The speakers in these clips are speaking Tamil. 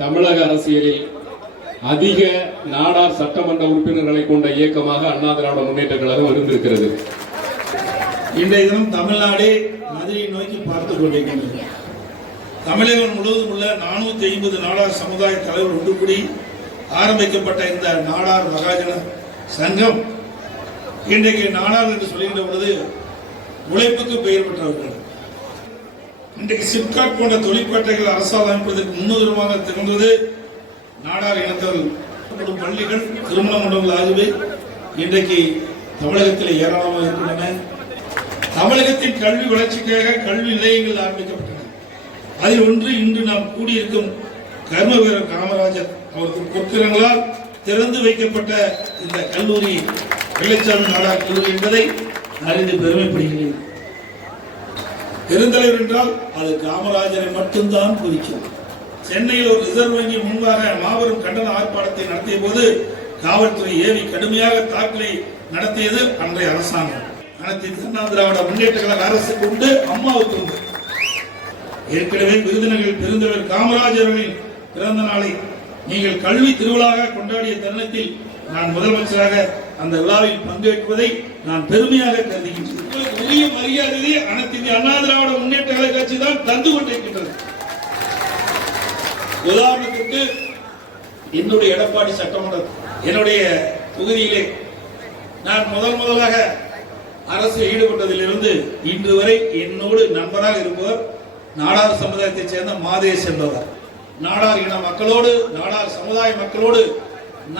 தமிழக அரசியலில் அதிக நாடார் சட்டமன்ற உறுப்பினர்களை கொண்ட இயக்கமாக அண்ணா திராவிட முன்னேற்ற கழகம் இருந்திருக்கிறது. இன்றைய தினம் தமிழ்நாடே மதுரையை நோக்கி பார்த்துக் கொண்டிருக்கின்றது. தமிழகம் முழுவதும் உள்ள நானூத்தி ஐம்பது நாடார் சமுதாய தலைவர் ஒன்று கூடி ஆரம்பிக்கப்பட்ட இந்த நாடார் மகாஜன சங்கம் இன்றைக்கு நாடார் என்று சொல்கின்ற பொழுது உழைப்புக்கு பெயர் பெற்றவர்கள். இன்றைக்கு சிப்காட் போன்ற தொழிற்பேட்டைகள் அரசால் அமைப்பதற்கு முன்னுரிமாக திகழ்ந்தது நாடார் இனத்தவர்கள் பள்ளிகள் திருமண மண்டபங்கள் ஆகியவை இன்றைக்கு தமிழகத்தில் ஏராளமாக இருக்கின்றன. தமிழகத்தின் கல்வி வளர்ச்சிக்காக கல்வி நிலையங்கள் ஆரம்பிக்கப்பட்டன. அதில் ஒன்று இன்று நாம் கூடியிருக்கும் கர்ம வீரர் காமராஜர் அவருக்கு பொற்கிரங்களால் திறந்து வைக்கப்பட்ட இந்த கல்லூரி வெள்ளச்சாமி நாடார் கல்லூரி என்பதை அறிந்து பெருமைப்படுகிறேன். பெருந்தலைவர் என்றால் அது காமராஜரை மட்டும்தான் குறிக்கும். சென்னையில் ஒரு ரிசர்வ் வங்கி முன்பாக மாபெரும் கண்டன ஆர்ப்பாட்டத்தை நடத்திய போது காவல்துறை ஏவி கடுமையாக தாக்கலை நடத்தியது அன்றைய அரசாங்கம். நடத்தி அண்ணா திராவிட முன்னேற்ற கழக அரசுக்கு உண்டு அம்மாவுக்கு உண்டு. ஏற்கனவே விருதுநகரில் பெருந்தலைவர் காமராஜர்களின் பிறந்த நாளை நீங்கள் கல்வி திருவிழாக கொண்டாடிய தருணத்தில் நான் முதலமைச்சராக அந்த விழாவில் பங்கேற்பதை நான் பெருமையாக கருதுகின்றேன். உங்களுக்கு மரியாதையை அனைத்து இந்திய அண்ணா திராவிட முன்னேற்ற கழக கட்சி தான் தந்து கொண்டிருக்கின்றது. உதாரணத்துக்கு என்னுடைய எடப்பாடி சட்டமன்ற என்னுடைய தொகுதியிலே நான் முதல் முதலாக அரசு ஈடுபட்டதிலிருந்து இன்று வரை என்னோடு நண்பராக இருப்பவர் நாடார் சமுதாயத்தைச் சேர்ந்த மாதேஷ் என்பவர். நாடார் இன மக்களோடு நாடார் சமுதாய மக்களோடு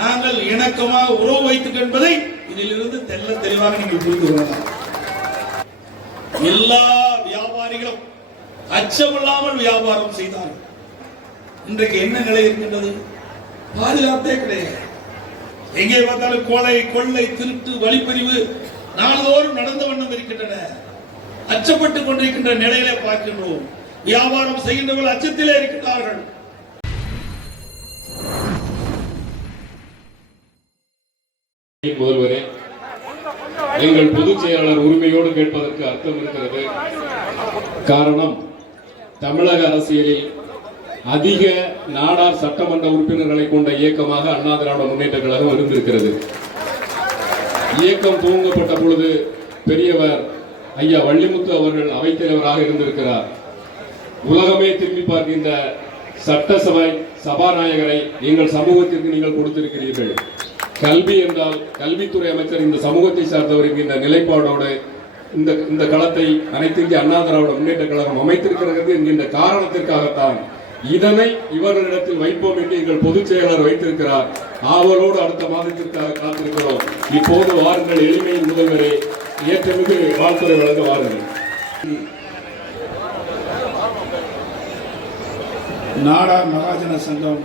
நாங்கள் இணக்கமாக உறவு வைத்துக் என்பதை இதிலிருந்து தெல்ல தெளிவாக நீங்கள் புரிந்து கொள்ளலாம். எல்லா வியாபாரிகளும் அச்சமில்லாமல் வியாபாரம் செய்தார்கள். இன்றைக்கு என்ன நிலை இருக்கின்றது? பாதுகாப்பே கிடையாது. எங்கே பார்த்தாலும் கொலை கொள்ளை திருட்டு வழிப்பறிவு நாள்தோறும் நடந்த வண்ணம் இருக்கின்றன. அச்சப்பட்டுக் கொண்டிருக்கின்ற நிலையிலே பார்க்கின்றோம். வியாபாரம் செய்கின்றவர்கள் அச்சத்திலே இருக்கின்றார்கள். முதல்வரே எங்கள் பொதுச் செயலாளர் உரிமையோடு கேட்பதற்கு அர்த்தம் இருக்கிறது. காரணம் தமிழக அரசியலில் அதிக நாடார் சட்டமன்ற உறுப்பினர்களை கொண்ட இயக்கமாக அண்ணா திராவிட முன்னேற்ற கழகம் இருந்திருக்கிறது. இயக்கம் துவங்கப்பட்ட பொழுது பெரியவர் ஐயா வள்ளிமுத்து அவர்கள் அவைத்தலைவராக இருந்திருக்கிறார். உலகமே திரும்பி பார்க்கின்ற சட்டசபை சபாநாயகரை எங்கள் சமூகத்திற்கு நீங்கள் கொடுத்திருக்கிறீர்கள். கல்வி என்றால் கல்வித்துறை அமைச்சர் இந்த சமூகத்தை சார்ந்தவருக்கு இந்த நிலைப்பாடோடு இந்த இந்த களத்தை அனைத்து இந்திய அண்ணா திராவிட முன்னேற்ற கழகம் அமைத்திருக்கிறது என்கின்ற காரணத்திற்காகத்தான் இதனை இவர்களிடத்தில் வைப்போம் என்று எங்கள் பொதுச் செயலாளர் வைத்திருக்கிறார். ஆவலோடு அடுத்த மாதத்திற்காக காத்திருக்கிறோம். இப்போது வாருங்கள் எளிமையின் முதல்வரே. ஏற்றமிகு வாழ்த்துறை வழங்க வாருங்கள். நாடார் மகாஜன சங்கம்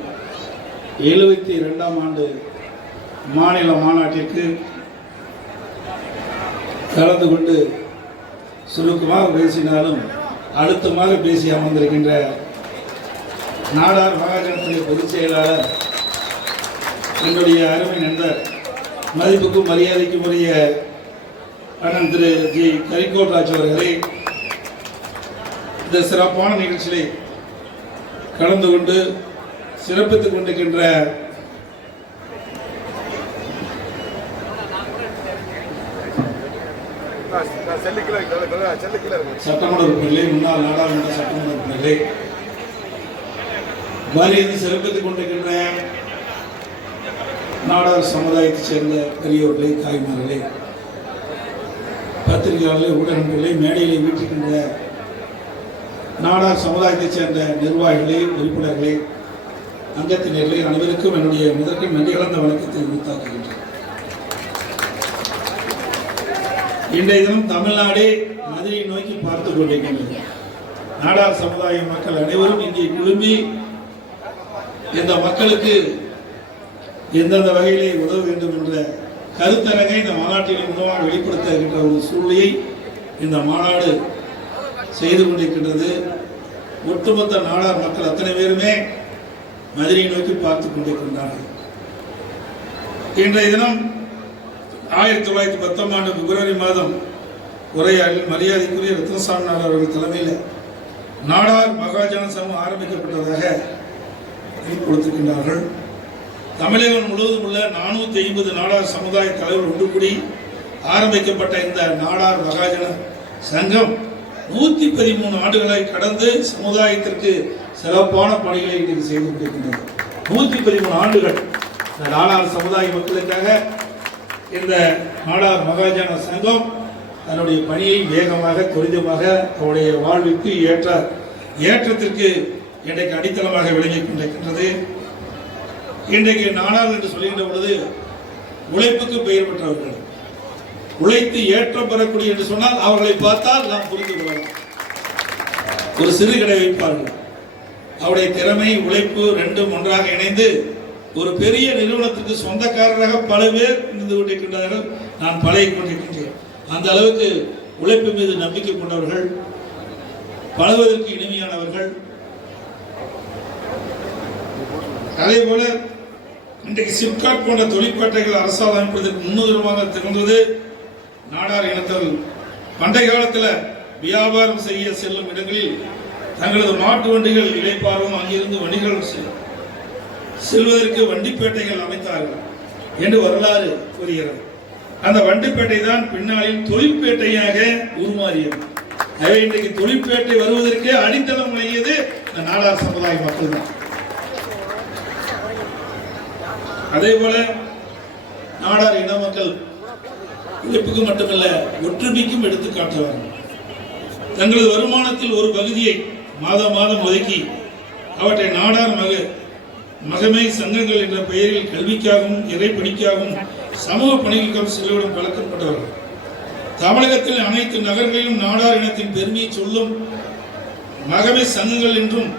எழுபத்தி இரண்டாம் ஆண்டு மாநில மாநாட்டிற்கு கலந்து கொண்டு சுருக்கமாக பேசினாலும் அழுத்தமாக பேசி அமர்ந்திருக்கின்ற நாடார் மகாஜனத்துடைய பொதுச் செயலாளர் என்னுடைய அருமை நண்பர் மதிப்புக்கும் மரியாதைக்கும் உரிய அண்ணன் திரு ஜி. கரிகோல் ராஜ் அவர்களே இந்த சிறப்பான நிகழ்ச்சியை கலந்து கொண்டு சிறப்பித்துக் கொண்டிருக்கின்ற சட்டமன்ற உறுப்பினர்களே முன்னாள் நாடாளுமன்ற சட்டமன்ற உறுப்பினர்களே மரியாதை சிறப்பித்துக் கொண்டிருக்கின்ற நாடார் சமுதாயத்தைச் சேர்ந்த பெரியோர்களே தாய்மார்களே பத்திரிகையாளர்களே ஊடகங்களே மேடையிலே வீட்டிருக்கின்ற நாடார் சமுதாயத்தைச் சேர்ந்த நிர்வாகிகளே உறுப்பினர்களே அங்கத்தினர்களே அனைவருக்கும் என்னுடைய முதற்கும் நன்றி கலந்த வணக்கத்தை உரித்தாக்குகின்றேன் இன்றைய தினம் தமிழ்நாடே மதுரையை நோக்கி பார்த்து கொண்டிருக்கின்றது. நாடார் சமுதாய மக்கள் அனைவரும் இங்கே குழுமி இந்த மக்களுக்கு எந்தெந்த வகையிலே உதவ வேண்டும் என்ற கருத்தரங்கை இந்த மாநாட்டின் மூலமாக வெளிப்படுத்த இருக்கின்ற ஒரு சூழ்நிலையை இந்த மாநாடு செய்து கொண்டிருக்கின்றது. ஒட்டுமொத்த நாடார் மக்கள் அத்தனை பேருமே மதுரையை நோக்கி பார்த்துக் கொண்டிருக்கின்றார்கள். இன்றைய தினம் ஆயிரத்தி தொள்ளாயிரத்தி பத்தாம் ஆண்டு பிப்ரவரி மாதம் உரையாடலில் மரியாதைக்குரிய ரத்னசாமி அவர்கள் தலைமையில் நாடார் மகாஜன சங்கம் ஆரம்பிக்கப்பட்டதாக கொடுத்திருக்கின்றார்கள். தமிழகம் முழுவதும் உள்ள நானூத்தி ஐம்பது நாடார் சமுதாய தலைவர் ஒன்று கூடி ஆரம்பிக்கப்பட்ட இந்த நாடார் மகாஜன சங்கம் நூத்தி பதிமூணு ஆண்டுகளை கடந்து சமுதாயத்திற்கு சிறப்பான பணிகளை இன்றைக்கு செய்து கொண்டிருக்கின்றது. நூத்தி பதிமூணு ஆண்டுகள் இந்த நாடார் சமுதாய மக்களுக்காக இந்த நாடார் மகாஜன சங்கம் தன்னுடைய பணியை வேகமாக துரிதமாக அவருடைய வாழ்வுக்கு ஏற்ற ஏற்றத்திற்கு இன்றைக்கு அடித்தளமாக விளங்கிக் கொண்டிருக்கின்றது. இன்றைக்கு நாடார் என்று சொல்கின்ற பொழுது உழைப்புக்கு பெயர் பெற்றவர்கள். உழைத்து ஏற்றம் பெறக்கூடிய என்று சொன்னால் அவர்களை பார்த்தால் நாம் புரிந்து கொள்ளலாம். ஒரு சிறு கடை வைப்பார்கள். அவருடைய திறமை உழைப்பு ரெண்டும் ஒன்றாக இணைந்து ஒரு பெரிய நிறுவனத்திற்கு சொந்தக்காரராக பல பேர் இருந்து கொண்டிருக்கின்றார்கள். நான் பழகி கொண்டிருக்கின்றேன். அந்த அளவுக்கு உழைப்பு மீது நம்பிக்கை கொண்டவர்கள் பழகுவதற்கு இனிமையானவர்கள். அதே போல இன்றைக்கு சிப்காட் போன்ற தொழிற்பேட்டைகள் அரசால் அமைப்பதற்கு முன்னுரிமாக திகழ்ந்தது. நாடார் இனத்தவர்கள் பண்டைய காலத்தில் வியாபாரம் செய்ய செல்லும் இடங்களில் தங்களது மாட்டு வண்டிகள் இழைப்பாரும் அங்கிருந்து வணிகர்கள் செய்யும் செல்வதற்கு வண்டிப்பேட்டைகள் அமைத்தார்கள் என்று வரலாறு கூறுகிறது. அந்த வண்டிப்பேட்டை தான் பின்னாளில் தொழிற்பேட்டையாக உருமாறியது. எனவே இன்றைக்கு தொழிற்பேட்டை வருவதற்கே அடித்தளம் வழங்கியது இந்த நாடார் சமுதாய மக்கள் தான் அதே போல நாடார் இன மக்கள் உழைப்புக்கு மட்டுமல்ல ஒற்றுமைக்கும் எடுத்து காட்டுவார்கள் தங்களது வருமானத்தில் ஒரு பகுதியை மாதம் மாதம் ஒதுக்கி அவற்றை நாடார் மக மகமை சங்கங்கள் என்ற பெயரில் கல்விக்காகவும் இறைப்பணிக்காகவும் சமூக பணிகளுக்காகவும் செலவிடும் பழக்கம் கொண்டவர்கள் தமிழகத்தில் அனைத்து நகர்களிலும் நாடார் இனத்தின் பெருமையை சொல்லும் மகமை சங்கங்கள் என்றும்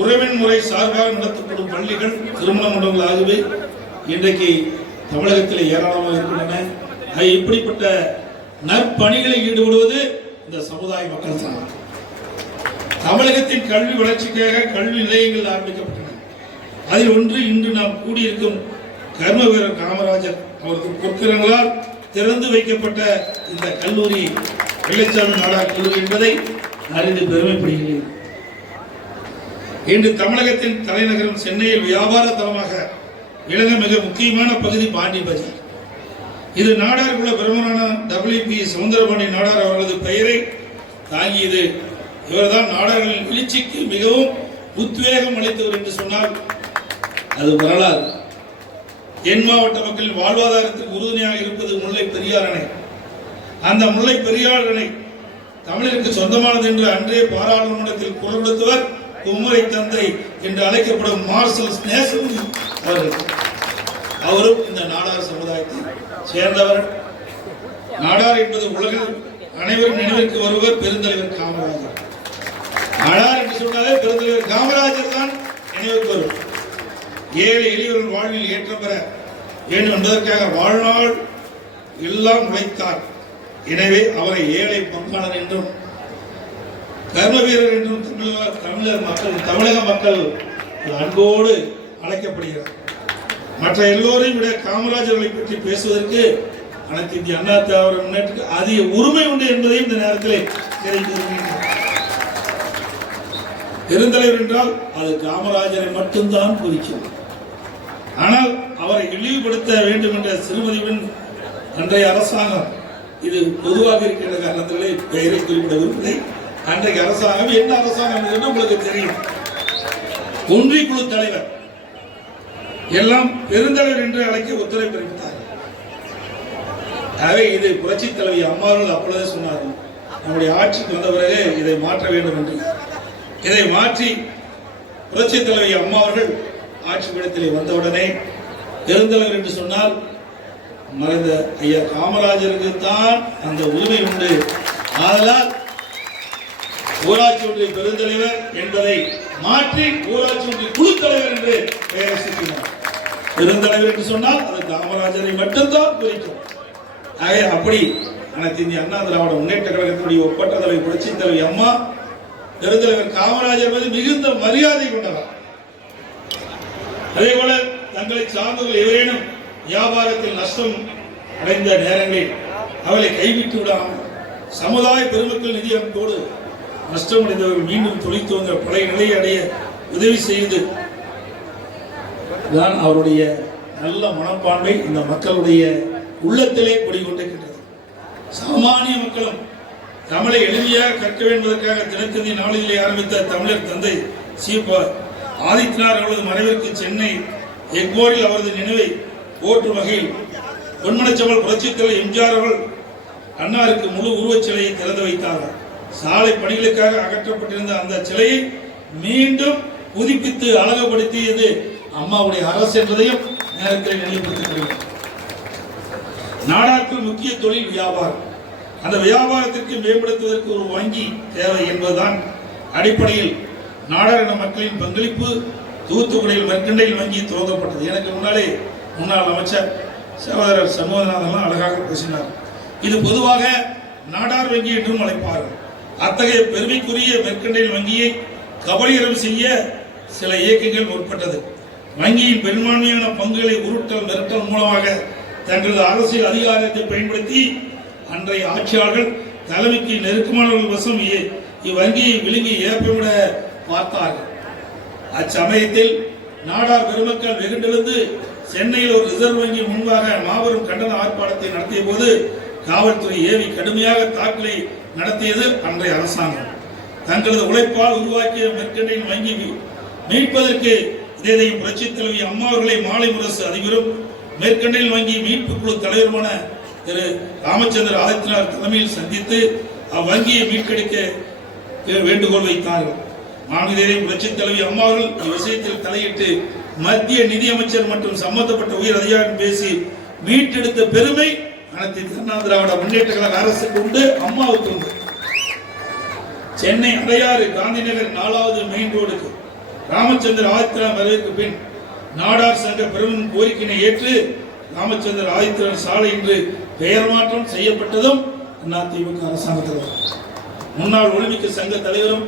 உறவின் முறை சார்பாக நடத்தப்படும் பள்ளிகள் திருமண மண்டபங்கள் ஆகவே இன்றைக்கு தமிழகத்தில் ஏராளமாக இருக்கின்றன. அது இப்படிப்பட்ட நற்பணிகளை ஈடுபடுவது இந்த சமுதாய மக்கள் தான் தமிழகத்தின் கல்வி வளர்ச்சிக்காக கல்வி நிலையங்கள் ஆரம்பிக்கப்பட்டன. அதில் ஒன்று இன்று நாம் கூடியிருக்கும் கர்ம வீரர் காமராஜர் அவருக்கு பொற்கரங்களால் திறந்து வைக்கப்பட்ட இந்த கல்லூரி வெள்ளச்சாமி நாடார் கல்லூரி என்பதை அறிந்து பெருமைப்படுகிறேன். இன்று தமிழகத்தின் தலைநகரம் சென்னையில் வியாபார தலமாக விளங்க மிக முக்கியமான பகுதி பாண்டி பஜார். இது நாடார் குல பிரமரான டபிள்யூ பி சவுந்தரபாண்டி நாடார் அவர்களது பெயரை தாங்கியது. இவர்தான் நாடார்களின் எழுச்சிக்கு மிகவும் உத்வேகம் அளித்தவர் என்று சொன்னால் அது வரலாறு. என் மாவட்ட மக்களின் வாழ்வாதாரத்திற்கு உறுதுணையாக இருப்பது முல்லை பெரியார் அணை. அந்த முல்லை பெரியார் அணை தமிழருக்கு சொந்தமானது என்று அன்றே பாராளுமன்றத்தில் குரல் கொடுத்தவர் குமரை தந்தை என்று அழைக்கப்படும் மார்சல் நேசன் அவர்கள். அவரும் இந்த நாடார் சமுதாயத்தை சேர்ந்தவர். நாடார் என்பது உலகில் அனைவரும் நினைவிற்கு வருவர் பெருந்தலைவர் காமராஜர். நாடார் என்று சொன்னாலே பெருந்தலைவர் காமராஜர் தான் நினைவுக்கு வருவார். ஏழை எளியவர்கள் வாழ்வில் ஏற்றம் பெற வேண்டும் என்பதற்காக வாழ்நாள் எல்லாம் உழைத்தார். எனவே அவரை ஏழை பங்காளர் என்றும் கர்ம வீரர் என்றும் தமிழக தமிழர் மக்கள் தமிழக மக்கள் அன்போடு அழைக்கப்படுகிறார். மற்ற எல்லோரையும் விட காமராஜர்களை பற்றி பேசுவதற்கு அனைத்து இந்திய அண்ணா திராவிட முன்னேற்றுக்கு அதிக உரிமை உண்டு என்பதையும் இந்த நேரத்தில் தெரிந்து பெருந்தலைவர் என்றால் அது காமராஜரை மட்டும்தான் குறிக்கிறது. ஆனால் அவரை இழிவுபடுத்த வேண்டும் என்ற சிறுமதியுடன் அன்றைய அரசாங்கம் இது பொதுவாக இருக்கின்ற காரணத்திலே பெயரை குறிப்பிட விரும்பலை அன்றைக்கு அரசாங்கம் என்ன அரசாங்கம் என்று உங்களுக்கு தெரியும். ஒன்றிய குழு தலைவர் எல்லாம் பெருந்தலைவர் என்று அழைக்க உத்தரவு பிறப்பித்தார் ஆகவே இது புரட்சி தலைவி அம்மாவர்கள் அப்பொழுதே சொன்னார்கள் நம்முடைய ஆட்சிக்கு வந்த பிறகு இதை மாற்ற வேண்டும் என்று. இதை மாற்றி புரட்சி தலைவி அம்மா அவர்கள் ஆட்சி பீடத்திலே வந்தவுடனே பெருந்தலைவர் என்று சொன்னால் மறைந்த ஐயா காமராஜருக்கு தான் அந்த உரிமை உண்டு. ஆதலால் ஊராட்சி ஒன்றிய பெருந்தலைவர் என்பதை மாற்றி ஊராட்சி ஒன்றிய குழு தலைவர் என்று பெயர் சூட்டினார். பெருந்தலைவர் என்று சொன்னால் அது காமராஜரை மட்டும்தான் குறிக்கும். ஆகவே அப்படி அனைத்து இந்திய அண்ணா திராவிட முன்னேற்ற கழகத்தினுடைய ஒப்பற்ற தலைவர் புரட்சி தலைவி அம்மா பெருந்தலைவர் காமராஜர் மீது மிகுந்த மரியாதை கொண்டவர். அதே போல தங்களை சார்ந்தவர்கள் எவரேனும் வியாபாரத்தில் நஷ்டம் அடைந்த நேரங்களில் அவளை கைவிட்டு விடாமல் சமுதாய பெருமக்கள் நிதி அமைப்போடு நஷ்டமடைந்தவர்கள் மீண்டும் தொழில் துவங்க பழைய நிலையை அடைய உதவி செய்து தான் அவருடைய நல்ல மனப்பான்மை. இந்த மக்களுடைய உள்ளத்திலே குடிகொண்டிருக்கின்றது சாமானிய மக்களும் தமிழை எளிமையாக கற்க வேண்டுவதற்காக தினத்தந்தி நாளிலே ஆரம்பித்த தமிழர் தந்தை சீபா ஆதித்யநாத் அவரது மறைவிற்கு சென்னை எக்போரில் அவரது நினைவை போற்றும் வகையில் பொன்மனச்சவள் புரட்சித் தலைவர் எம்ஜிஆர் அவர்கள் அன்னாருக்கு முழு உருவச் சிலையை திறந்து வைத்தார்கள் சாலை பணிகளுக்காக அகற்றப்பட்டிருந்த அந்த சிலையை மீண்டும் புதுப்பித்து அழகுபடுத்தியது அம்மாவுடைய அரசு என்பதையும் நேரத்தில் நினைவுபடுத்துகிறேன். நாடாக்கள் முக்கிய தொழில் வியாபாரம். அந்த வியாபாரத்திற்கு மேம்படுத்துவதற்கு ஒரு வங்கி தேவை என்பதுதான் அடிப்படையில் நாடாளுமன்ற மக்களின் பங்களிப்பு தூத்துக்குடியில் வெற்கண்டையில் வங்கி துவங்கப்பட்டது எனக்கு முன்னாலே முன்னாள் அமைச்சர் சகோதரர் சண்முகநாதன்லாம் அழகாக பேசினார். இது பொதுவாக நாடார் வங்கி என்றும் அழைப்பார்கள் அத்தகைய பெருமைக்குரிய மெர்கண்டைல் வங்கியை கபலீரம் செய்ய சில இயக்கங்கள் முற்பட்டது. வங்கியின் பெரும்பான்மையான பங்குகளை உருட்டல் மிரட்டல் மூலமாக தங்களது அரசியல் அதிகாரத்தை பயன்படுத்தி அன்றைய ஆட்சியாளர்கள் தலைமைக்கு நெருக்கமானவர்கள் வசம் இவ்வங்கியை விழுங்கி ஏப்பமிட பார்த்தார்கள். அச்சமயத்தில் நாடார் பெருமக்கள் வெகுண்டிருந்து சென்னையில் ஒரு ரிசர்வ் வங்கி முன்பாக மாபெரும் கண்டன ஆர்ப்பாட்டத்தை நடத்திய போது காவல்துறை ஏவி கடுமையாக தாக்கலை நடத்தியது அன்றைய அரசாங்கம். தங்களது உழைப்பால் உருவாக்கிய மெர்கண்டையின் வங்கி மீட்பதற்கு இதயம் புரட்சி தலைவி அம்மா அவர்களை மாலை முரசு அதிபரும் மேற்கண்டையில் வங்கி மீட்பு குழு தலைவருமான திரு ராமச்சந்திர ஆதித்யநாத் தலைமையில் சந்தித்து அவ்வங்கியை மீட்கெடுக்க வேண்டுகோள் வைத்தார்கள். மாநில புரட்சித் தலைவி அம்மா இவ்விஷயத்தில் தலையிட்டு மத்திய நிதியமைச்சர் மற்றும் சம்பந்தப்பட்ட உயர் அதிகாரிகள் பேசி மீட்டெடுத்த பெருமை அனைத்து அண்ணா திராவிட முன்னேற்ற கழக அரசுக்கு உண்டு அம்மாவுக்கு உண்டு. சென்னை அடையாறு காந்தி நகர் நாலாவது மெயின் ரோடுக்கு ராமச்சந்திர ஆதித்யநாத் வருவதற்கு பின் நாடார் சங்க பெருமின் கோரிக்கையினை ஏற்று ராமச்சந்திர ஆதித்யநாத் சாலை இன்று பெயர் மாற்றம் செய்யப்பட்டதும் அதிமுக அரசாங்கத்தில் முன்னாள் ஒலிம்பிக் சங்க தலைவரும்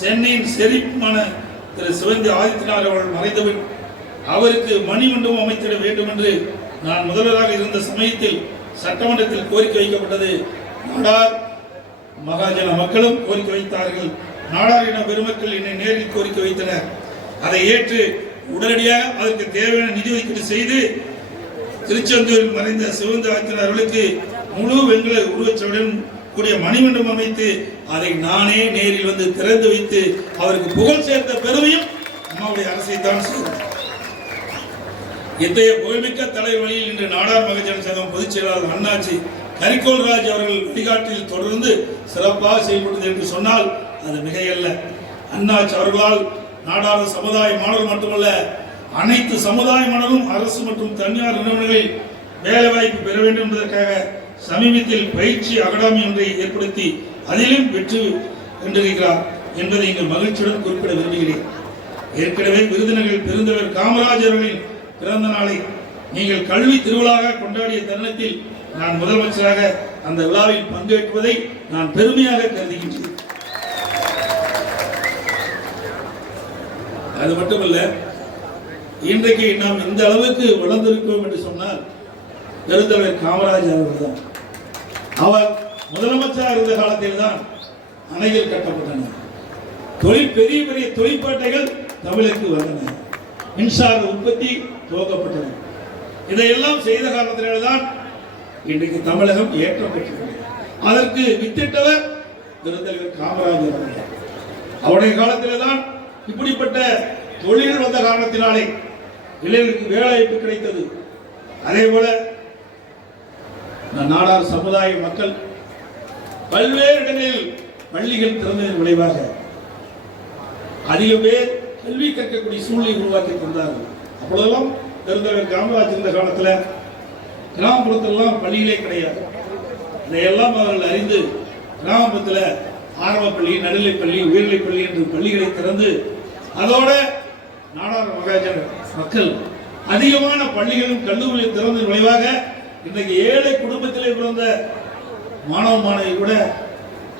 சென்னையின் செழிப்பான திரு சிவந்தி ஆதித்யநாத் அவர்கள் மறைந்தவன் அவருக்கு மணிமண்டபம் அமைத்திட வேண்டும் என்று நான் முதல்வராக இருந்த சமயத்தில் சட்டமன்றத்தில் கோரிக்கை வைக்கப்பட்டது. நாடார் மகாஜன மக்களும் கோரிக்கை வைத்தார்கள். நாடாரின பெருமக்கள் என்னை நேரில் கோரிக்கை வைத்தனர். அதை ஏற்று உடனடியாக அதற்கு தேவையான நிதி ஒதுக்கீடு செய்து திருச்செந்தூரில் மறைந்த சிவந்த ஆத்திரர் அவர்களுக்கு முழு வெண்கல உருவச்சுவடன் கூடிய மணிமண்டபம் அமைத்து அதை நானே நேரில் வந்து திறந்து வைத்து அவருக்கு புகழ் சேர்த்த பெருமையும் அம்மாவுடைய அரசை தான் செய்தேன் இத்தகைய புகழ்மிக்க தலைவழியில் இன்று நாடார் மகஜன சங்கம் பொதுச் செயலாளர் அண்ணாச்சி கரிகோல் ராஜ் அவர்கள் வழிகாட்டில் தொடர்ந்து சிறப்பாக செயல்பட்டது என்று சொன்னால் அது மிகையல்ல. அண்ணாச்சி அவர்களால் நாடார சமுதாய மாணவர்கள் மட்டுமல்ல அனைத்து சமுதாய மாணவர்களும் அரசு மற்றும் தனியார் நிறுவனங்களில் வேலைவாய்ப்பு பெற வேண்டும் என்பதற்காக சமீபத்தில் பயிற்சி அகாடமி ஒன்றை ஏற்படுத்தி அதிலும் வெற்றி கண்டிருக்கிறார் என்பதை இங்கு மகிழ்ச்சியுடன் குறிப்பிட விரும்புகிறேன். ஏற்கனவே விருதுநகரில் பெருந்தவர் காமராஜர்களின் பிறந்த நாளை நீங்கள் கல்வி திருவிழாக கொண்டாடிய தருணத்தில் நான் முதலமைச்சராக அந்த விழாவில் பங்கேற்பதை நான் பெருமையாக கருதுகின்றேன். அது மட்டுமல்ல இன்றைக்கு நாம் இந்த அளவுக்கு வளர்ந்திருக்கிறோம் என்று சொன்னால் பெருந்தலைவர் காமராஜர் அவர்கள் தான். அவர் முதலமைச்சராக இருந்த காலத்தில் தான் அணைகள் கட்டப்பட்டன. தொழில் பெரிய பெரிய தொழிற்பேட்டைகள் தமிழுக்கு வந்தன. மின்சார உற்பத்தி துவக்கப்பட்டது. இதையெல்லாம் செய்த காலத்தினால்தான் இன்றைக்கு தமிழகம் ஏற்றம் பெற்றது அதற்கு வித்திட்டவர் பெருந்தலைவர் காமராஜர் அவர்கள். அவருடைய காலத்திலே தான் இப்படிப்பட்ட தொழில் வந்த காரணத்தினாலே இளைஞருக்கு வேலைவாய்ப்பு கிடைத்தது. அதே போல நாடார் சமுதாய மக்கள் பல்வேறு இடங்களில் பள்ளிகள் திறந்ததன் விளைவாக அதிக பேர் கல்வி கற்கக்கூடிய சூழ்நிலை உருவாக்கி தந்தார்கள் அப்பொழுதெல்லாம் பெருந்தலைவர் காமராஜ் இருந்த காலத்துல கிராமப்புறத்திலெல்லாம் பள்ளிகளே கிடையாது. இதையெல்லாம் அவர்கள் அறிந்து கிராமப்புறத்தில் ஆரம்ப பள்ளி நடுநிலை பள்ளி உயர்நிலைப் பள்ளி என்று பள்ளிகளை திறந்து அதோட நாடார் மகாஜன் மக்கள் அதிகமான பள்ளிகளும் கல்லூரிகளும் திறந்த விளைவாக இன்றைக்கு ஏழை குடும்பத்திலே பிறந்த மாணவ மாணவி கூட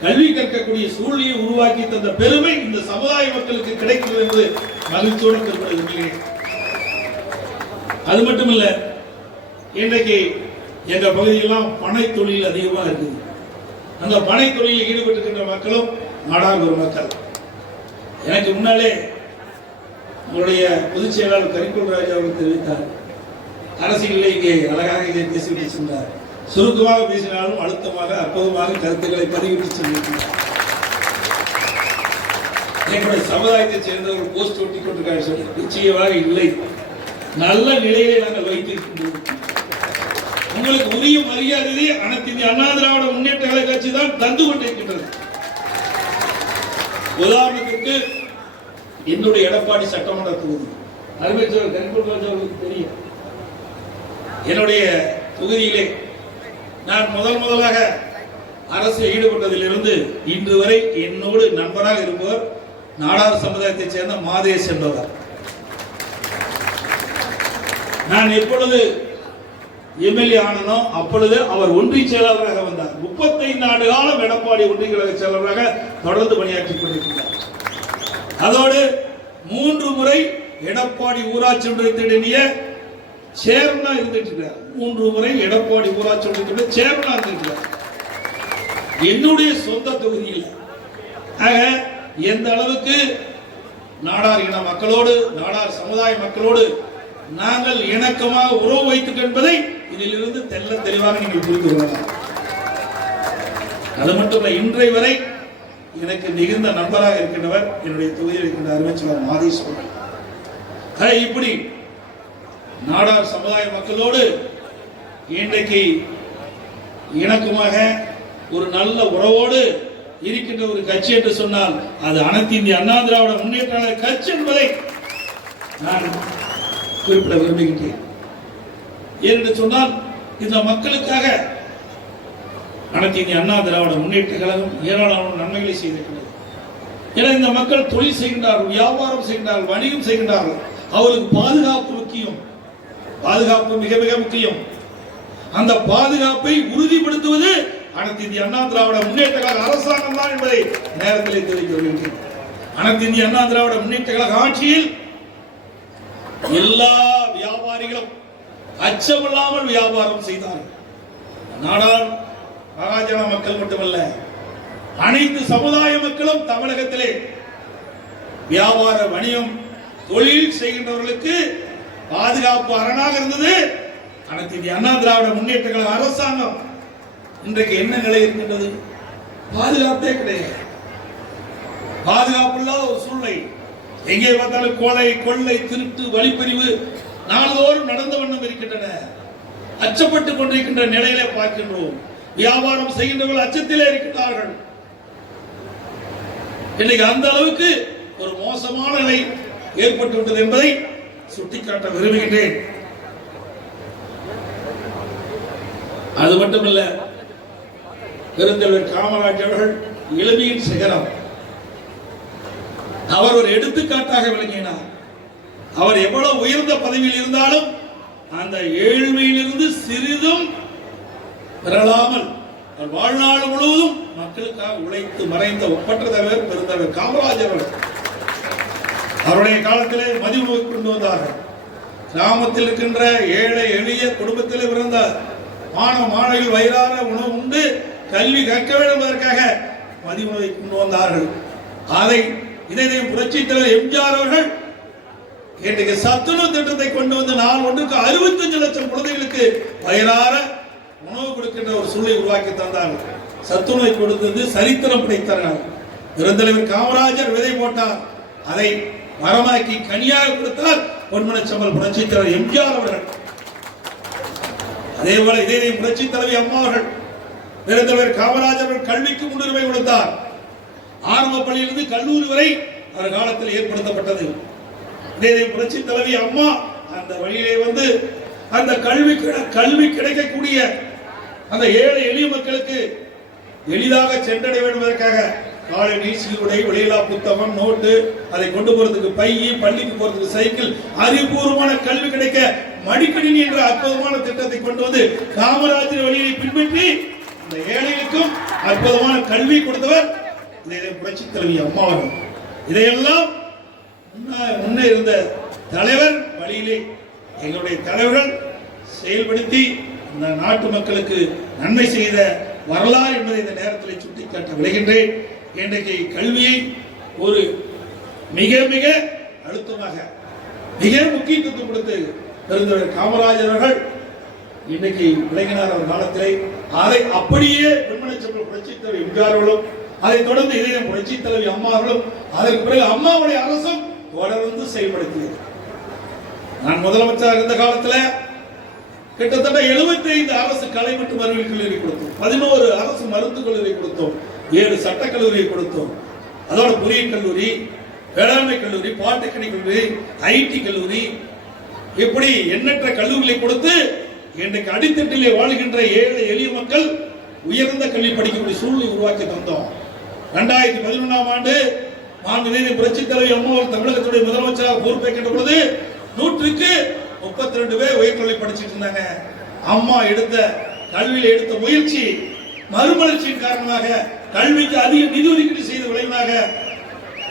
கல்வி கற்கக்கூடிய சூழ்நிலையை உருவாக்கி தந்த பெருமை இந்த சமுதாய மக்களுக்கு கிடைக்கிறது என்று மகிழ்ச்சியோடு குறிப்பிடுகிறேன் அது மட்டும் இல்ல இன்றைக்கு எங்க பகுதியெல்லாம் பனை தொழில் அதிகமா இருக்குது. அந்த பனை தொழிலில் ஈடுபட்டிருக்கின்ற மக்களும் நாடாளுமன்ற மக்கள். எனக்கு முன்னாலே உங்களுடைய பொதுச் செயலாளர் கரிக்குள் ராஜா அவர்கள் தெரிவித்தார். அரசியலில் இங்கே அழகாக இதை பேசிவிட்டு சென்றார். சுருக்கமாக பேசினாலும் அழுத்தமாக அற்புதமாக கருத்துக்களை பதிவிட்டு சென்றிருக்கிறார் எங்களுடைய சமுதாயத்தைச் சேர்ந்தவர்கள் போஸ்ட் ஒட்டி கொண்டிருக்காரு சொல்லி நிச்சயமாக இல்லை. நல்ல நிலையை நாங்கள் வைத்திருக்கின்றோம். உங்களுக்கு உரிய மரியாதையை அனைத்து இந்திய அண்ணா திராவிட முன்னேற்ற கழக கட்சி தான் தந்து கொண்டிருக்கின்றது. உதாரணத்திற்கு என்னுடைய எடப்பாடி சட்டமன்ற தொகுதி. அறிவிச்சவர் கரிக்குள் தெரியும். என்னுடைய தொகுதியிலே நான் முதல் முதலாக அரசில் ஈடுபட்டதிலிருந்து இன்று வரை என்னோடு நண்பராக இருப்பவர் நாடார் சமுதாயத்தைச் சேர்ந்த மாதேஷ் என்பவர். நான் எப்பொழுது எம்எல்ஏ ஆனனோ அப்பொழுது அவர் ஒன்றிய செயலாளராக வந்தார். முப்பத்தைந்து ஆண்டு காலம் எடப்பாடி ஒன்றிய கழக செயலாளராக தொடர்ந்து பணியாற்றிக் கொண்டிருக்கிறார். அதோடு மூன்று முறை எடப்பாடி ஊராட்சி ஒன்றியத்தினுடைய சேர்மனா இருந்துட்டு இருக்கார். மூன்று முறை எடப்பாடி ஊராட்சி ஒன்றியத்தினுடைய சேர்மனா இருந்துட்டு இருக்கார். என்னுடைய சொந்த தொகுதியில். ஆக எந்த அளவுக்கு நாடார் இன மக்களோடு நாடார் சமுதாய மக்களோடு நாங்கள் இணக்கமாக உறவு வைத்துக் என்பதை இதிலிருந்து தெல்ல தெளிவாக நீங்கள் புரிந்து கொள்ளலாம். அது மட்டுமல்ல இன்றை வரை எனக்கு மிகுந்த நண்பராக இருக்கின்றவர் என்னுடைய தொகுதியில் இருக்கின்ற அருமைச்சலர் மாதேஸ்வரன். இப்படி நாடார் சமுதாய மக்களோடு இன்றைக்கு இணக்கமாக ஒரு நல்ல உறவோடு இருக்கின்ற ஒரு கட்சி என்று சொன்னால் அது அனைத்து இந்திய அண்ணா திராவிட முன்னேற்ற கட்சி என்பதை நான் குறிப்பிட விரும்புகின்றேன். ஏனென்று சொன்னால் இந்த மக்களுக்காக அனைத்து இந்திய அண்ணா திராவிட முன்னேற்ற கழகம் ஏராளமான நன்மைகளை செய்திருக்கிறது. ஏன்னா இந்த மக்கள் தொழில் செய்கின்றார்கள் வியாபாரம் செய்கின்றார்கள் வணிகம் செய்கின்றார்கள். அவருக்கு பாதுகாப்பு முக்கியம். பாதுகாப்பு மிக மிக முக்கியம். அந்த பாதுகாப்பை உறுதிப்படுத்துவது அனைத்து இந்திய அண்ணா திராவிட முன்னேற்ற கழக அரசாங்கம் தான் என்பதை நேரத்திலே தெரிவிக்க விரும்புகிறேன். அனைத்து இந்திய அண்ணா திராவிட முன்னேற்ற கழக ஆட்சியில் எல்லா வியாபாரிகளும் அச்சமில்லாமல் வியாபாரம் செய்தார்கள். நாடார் மகாஜன மக்கள் மட்டுமல்ல அனைத்து சமுதாய மக்களும் தமிழகத்திலே வியாபார வணிகம் தொழில் செய்கின்றவர்களுக்கு பாதுகாப்பு அரணாக இருந்தது. அனைத்து அண்ணா திராவிட முன்னேற்ற கழக அரசாங்கம் இன்றைக்கு என்ன நிலை இருக்கின்றது? பாதுகாப்பே கிடையாது. பாதுகாப்பு இல்லாத ஒரு சூழ்நிலை. எங்கே பார்த்தாலும் கொலை கொள்ளை திருட்டு வழிப்பறிவு நாள்தோறும் நடந்த வண்ணம் இருக்கின்றன. அச்சப்பட்டு கொண்டிருக்கின்ற நிலையிலே பார்க்கின்றோம். வியாபாரம் செய்கின்றவர்கள் அச்சத்திலே இருக்கின்றார்கள். இன்னைக்கு அந்த அளவுக்கு ஒரு மோசமான நிலை ஏற்பட்டு விட்டது என்பதை சுட்டிக்காட்ட விரும்புகின்றேன். அது மட்டுமல்ல பெருந்தலைவர் காமராஜ் அவர்கள் இளமையின் சிகரம். அவர் ஒரு எடுத்துக்காட்டாக விளங்கினார். அவர் எவ்வளவு உயர்ந்த பதவியில் இருந்தாலும் அந்த ஏழ்மையிலிருந்து சிறிதும் பெறலாமல் வாழ்நாள் முழுவதும் மக்களுக்காக உழைத்து மறைந்த ஒப்பற்ற தலைவர் பெருந்தலைவர் காமராஜர் அவர்கள். அவருடைய காலத்திலே மதிப்பு கொண்டு வந்தார்கள் கிராமத்தில் இருக்கின்ற ஏழை எளிய குடும்பத்தில் பிறந்தார் மாணவ மாணவிகள் வயிறார உணவு உண்டு கல்வி கற்க வேண்டும் என்பதற்காக மதிமுறை கொண்டு வந்தார்கள். அதை இதை புரட்சி தலைவர் எம்ஜிஆர் அவர்கள் இன்றைக்கு சத்துணவு திட்டத்தை கொண்டு வந்து நாள் ஒன்றுக்கு அறுபத்தஞ்சு லட்சம் குழந்தைகளுக்கு வயிறார உணவு கொடுக்கின்ற ஒரு சூழலை உருவாக்கி தந்தார்கள் சத்துணவை கொடுத்தது சரித்திரம் படைத்தார்கள் பெருந்தலைவர் காமராஜர் விதை போட்டார். அதை மரமாக்கி கனியாக கொடுத்தார் பொன்மனச்சம்பல் புரட்சி தலைவர் எம்ஜிஆர் அவர்கள். அதே போல இதே புரட்சி தலைவி அம்மா அவர்கள். பெருந்தலைவர் காமராஜர் கல்விக்கு முன்னுரிமை கொடுத்தார். ஆரம்ப பள்ளியிலிருந்து கல்லூரி வரை அவர் காலத்தில் ஏற்படுத்தப்பட்டது. இதே புரட்சி தலைவி அம்மா அந்த வழியிலே வந்து அந்த கல்வி கல்வி கிடைக்கக்கூடிய அந்த ஏழை எளிய மக்களுக்கு எளிதாக சென்றடைய வேண்டும் என்பதற்காக காலனி சிலுடை விளையலா புத்தகம் நோட்டு அதை கொண்டு போறதுக்கு பையி பள்ளிக்கு போறதுக்கு சைக்கிள் அறிவுபூர்வமான கல்வி கிடைக்க மடிக்கணினி என்ற அற்புதமான திட்டத்தை கொண்டு வந்து காமராஜர் வழியை பின்பற்றி இந்த ஏழைகளுக்கும் அற்புதமான கல்வி கொடுத்தவர் இதை புரட்சி தலைவி அம்மா அவர்கள். இதையெல்லாம் முன்னே இருந்த தலைவர் வழியிலே எங்களுடைய தலைவர்கள் செயல்படுத்தி இந்த நாட்டு மக்களுக்கு நன்மை செய்த வரலாறு என்பதை இந்த நேரத்தில் சுட்டிக்காட்ட விளைகின்றேன் இன்றைக்கு கல்வியை ஒரு மிக மிக அழுத்தமாக மிக முக்கியத்துவம் கொடுத்து பெருந்தவர் காமராஜர் அவர்கள் இன்னைக்கு விளங்கினார் அவர் காலத்திலே. அதை அப்படியே பெண்மணி செல்வ புரட்சி தலைவி எம்ஜிஆர்களும் அதைத் தொடர்ந்து இதயம் புரட்சி தலைவி அம்மாவர்களும் அதற்கு பிறகு அம்மாவுடைய அரசும் தொடர்ந்து செயல்படுத்தியது. நான் முதலமைச்சர் இருந்த காலத்துல கிட்டத்தட்ட 75 அரசு கலை மற்றும் அறிவியல் கல்லூரி கொடுத்தோம். பதினோரு அரசு மருந்து கல்லூரி கொடுத்தோம். ஏழு சட்டக்கல்லூரியை கொடுத்தோம். அதோட பொறியியல் கல்லூரி வேளாண்மை கல்லூரி பாலிடெக்னிக் கல்லூரி ஐடி கல்லூரி இப்படி எண்ணற்ற கல்லூரிகளை கொடுத்து இன்றைக்கு அடித்தட்டிலே வாழ்கின்ற ஏழு எளிய மக்கள் உயர்ந்த கல்வி படிக்கக்கூடிய சூழ்நிலை உருவாக்கி தந்தோம். ரெண்டாயிரத்தி பதினொன்றாம் ஆண்டு மாண்புமிகு புரட்சி தலைவி அம்மாவர் தமிழகத்துடைய முதலமைச்சராக பொறுப்பேற்கின்ற பொழுது நூற்றுக்கு முப்பத்தி ரெண்டு பேர் உயர்கல்வி படிச்சுட்டு இருந்தாங்க. அம்மா எடுத்த கல்வியில் எடுத்த முயற்சி மறுமலர்ச்சியின் காரணமாக கல்விக்கு அதிக நிதி ஒதுக்கீடு செய்த விளைவாக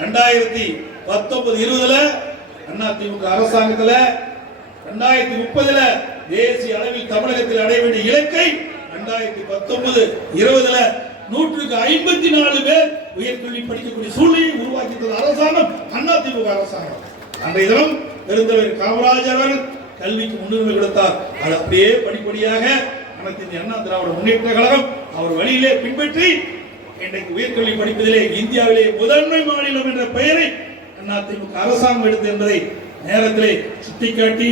ரெண்டாயிரத்தி பத்தொன்பது இருபதுல அண்ணா திமுக அரசாங்கத்துல ரெண்டாயிரத்தி முப்பதுல தேசிய அளவில் தமிழகத்தில் அடைய வேண்டிய இலக்கை ரெண்டாயிரத்தி பத்தொன்பது இருபதுல நூற்றுக்கு ஐம்பத்தி நாலு பேர் உயர்கல்வி படிக்கக்கூடிய சூழ்நிலையை உருவாக்கி தந்த அரசாங்கம் அண்ணா திமுக அரசாங்கம். அன்றைய தினம் பெருந்தலைவர் காமராஜர் அவர்கள் கல்விக்கு முன்னுரிமை கொடுத்தார். அது அப்படியே படிப்படியாக அனைத்து அண்ணா திராவிட முன்னேற்ற கழகம் அவர் வழியிலே பின்பற்றி இன்றைக்கு உயர்கல்வி படிப்பதிலே இந்தியாவிலே முதன்மை மாநிலம் என்ற பெயரை அதிமுக அரசாங்கம் எடுத்து என்பதை நேரத்திலே சுட்டிக்காட்டி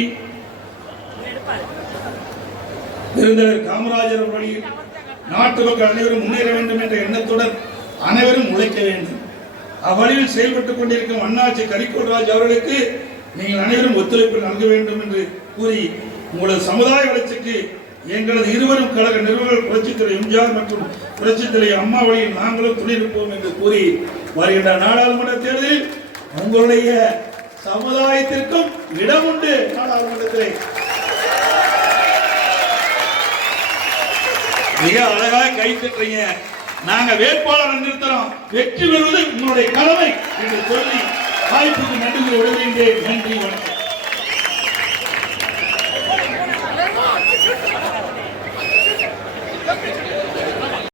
விருந்தினர் காமராஜர் வழியில் நாட்டு மக்கள் அனைவரும் முன்னேற வேண்டும் என்ற எண்ணத்துடன் அனைவரும் உழைக்க வேண்டும். அவ்வழியில் செயல்பட்டுக் கொண்டிருக்கும் அண்ணாச்சி கரிகோட்ராஜ் அவர்களுக்கு நீங்கள் அனைவரும் ஒத்துழைப்பு நல்க வேண்டும் என்று கூறி உங்களது சமுதாய வளர்ச்சிக்கு எங்களது இருவரும் கழக நிறுவனர் புரட்சித்துறை எம்ஜிஆர் மற்றும் புரட்சித்துறை அம்மா வழியில் நாங்களும் துணை என்று கூறி வருகின்ற நாடாளுமன்ற தேர்தலில் உங்களுடைய சமுதாயத்திற்கும் இடம் உண்டு நாடாளுமன்றத்திலே. மிக அழகாக கை தட்டுறீங்க நாங்க வேட்பாளர் நிறுத்துறோம். வெற்றி பெறுவது உங்களுடைய கடமை என்று சொல்லி வாய்ப்புக்கு நன்றி விடுகின்றேன் நன்றி வணக்கம்.